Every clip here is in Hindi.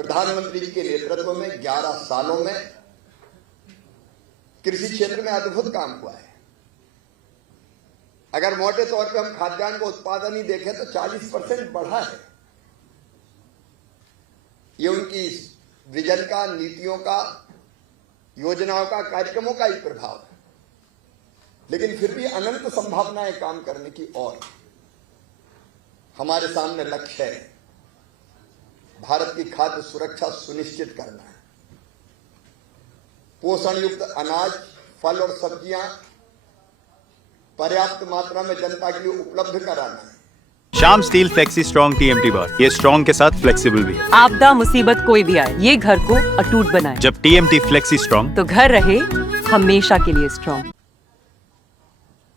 प्रधानमंत्री जी के नेतृत्व में 11 सालों में कृषि क्षेत्र में अद्भुत काम हुआ है। अगर मोटे तौर पे हम खाद्यान्न का उत्पादन ही देखें तो 40% बढ़ा है। ये उनकी विजन का, नीतियों का, योजनाओं का, कार्यक्रमों का ही प्रभाव है। लेकिन फिर भी अनंत संभावनाएं काम करने की और हमारे सामने लक्ष्य है। भारत की खाद्य सुरक्षा सुनिश्चित करना है। पोषण युक्त अनाज, फल और सब्जियां पर्याप्त मात्रा में जनता के लिए उपलब्ध कराना है। Shyam steel flexi strong TMT बार, ये स्ट्रॉन्ग के साथ फ्लेक्सिबल भी है। आपदा मुसीबत कोई भी आए, ये घर को अटूट बनाए। जब टीएमटी फ्लेक्सी स्ट्रॉन्ग, तो घर रहे हमेशा के लिए स्ट्रॉन्ग।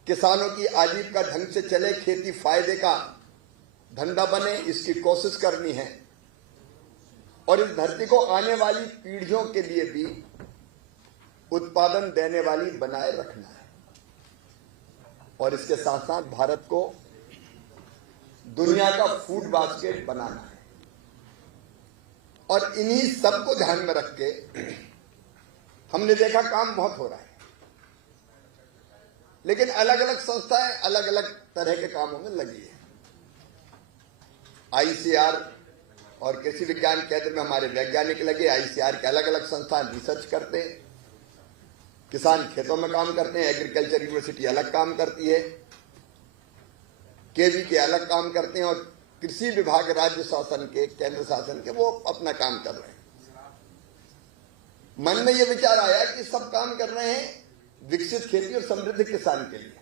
किसानों की आजीविका ढंग से चले, खेती फायदे का धंधा बने, इसकी कोशिश करनी है। और इस धरती को आने वाली पीढ़ियों के लिए भी उत्पादन देने वाली बनाए रखना है। और इसके साथ साथ भारत को दुनिया का फूड बास्केट बनाना है। और इन्हीं सबको ध्यान में रख के हमने देखा काम बहुत हो रहा है, लेकिन अलग अलग संस्थाएं अलग अलग तरह के कामों में लगी है। आईसीआर और कृषि विज्ञान केंद्र में हमारे वैज्ञानिक लगे। आईसीआर के अलग अलग संस्थान रिसर्च करते हैं, किसान खेतों में काम करते हैं। एग्रीकल्चर यूनिवर्सिटी अलग काम करती है, केवी के अलग काम करते हैं, और कृषि विभाग राज्य शासन के, केंद्र शासन के, वो अपना काम कर रहे हैं। मन में ये विचार आया कि सब काम कर रहे हैं विकसित खेती और समृद्ध किसान के लिए,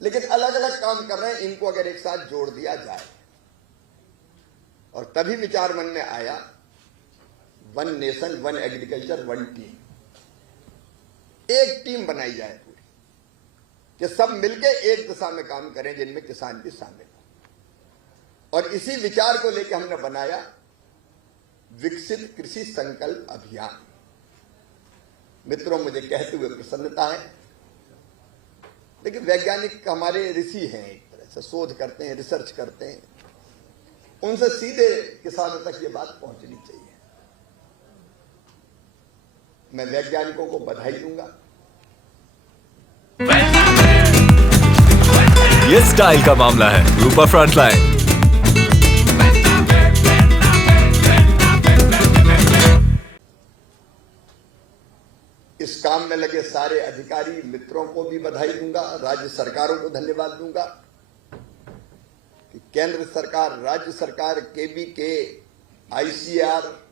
लेकिन अलग अलग काम कर रहे हैं। इनको अगर एक साथ जोड़ दिया जाए, और तभी विचार मन में आया, one nation one agriculture one team. एक टीम बनाई जाए पूरी, कि सब मिलके एक दिशा में काम करें, जिनमें किसान भी शामिल हो। और इसी विचार को लेकर हमने बनाया विकसित कृषि संकल्प अभियान। मित्रों, मुझे कहते हुए प्रसन्नता है, लेकिन वैज्ञानिक हमारे ऋषि हैं, एक तरह से शोध करते हैं, रिसर्च करते हैं, उनसे सीधे किसानों तक ये बात पहुंचनी चाहिए। मैं वैज्ञानिकों को बधाई दूंगा। ये स्टाइल का मामला है। रूपा फ्रंटलाइन। इस काम में लगे सारे अधिकारी मित्रों को भी बधाई दूंगा। राज्य सरकारों को धन्यवाद दूंगा कि केंद्र सरकार, राज्य सरकार, केबीके, आईसीआर,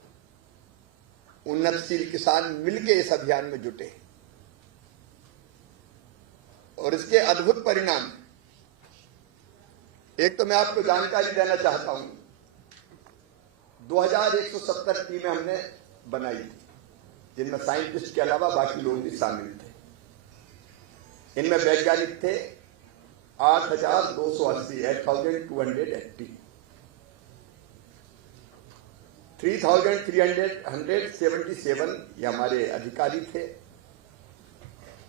उन्नतशील किसान मिलके इस अभियान में जुटे। और इसके अद्भुत परिणाम, एक तो मैं आपको जानकारी देना चाहता हूं, 2170 टीमें हमने बनाई, जिनमें साइंटिस्ट के अलावा बाकी लोग भी शामिल थे। इनमें वैज्ञानिक थे 8,280, 8,280, 3,377 ये हमारे अधिकारी थे।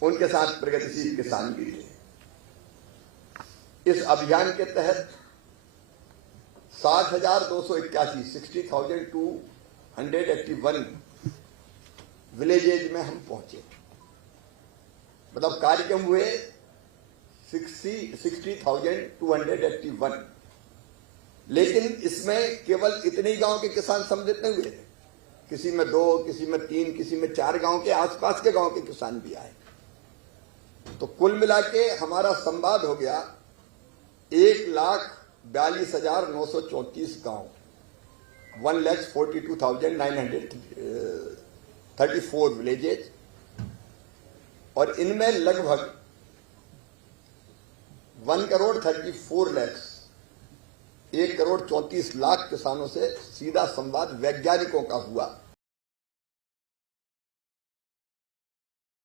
उनके साथ प्रगतिशील किसान भी थे। इस अभियान के तहत 60,281, 60,281 विलेजेज में हम पहुंचे। मतलब कार्यक्रम हुए 60,281, लेकिन इसमें केवल इतने ही गांव के किसान सम्मिलित नहीं हुए। किसी में 2, किसी में 3, किसी में 4 गांव के, आसपास के गांव के किसान भी आए। तो कुल मिला के हमारा संवाद हो गया 1,42,934 गांव, 1,42,934 विलेजेज। और इनमें लगभग 1,34 लाख किसानों से सीधा संवाद वैज्ञानिकों का हुआ।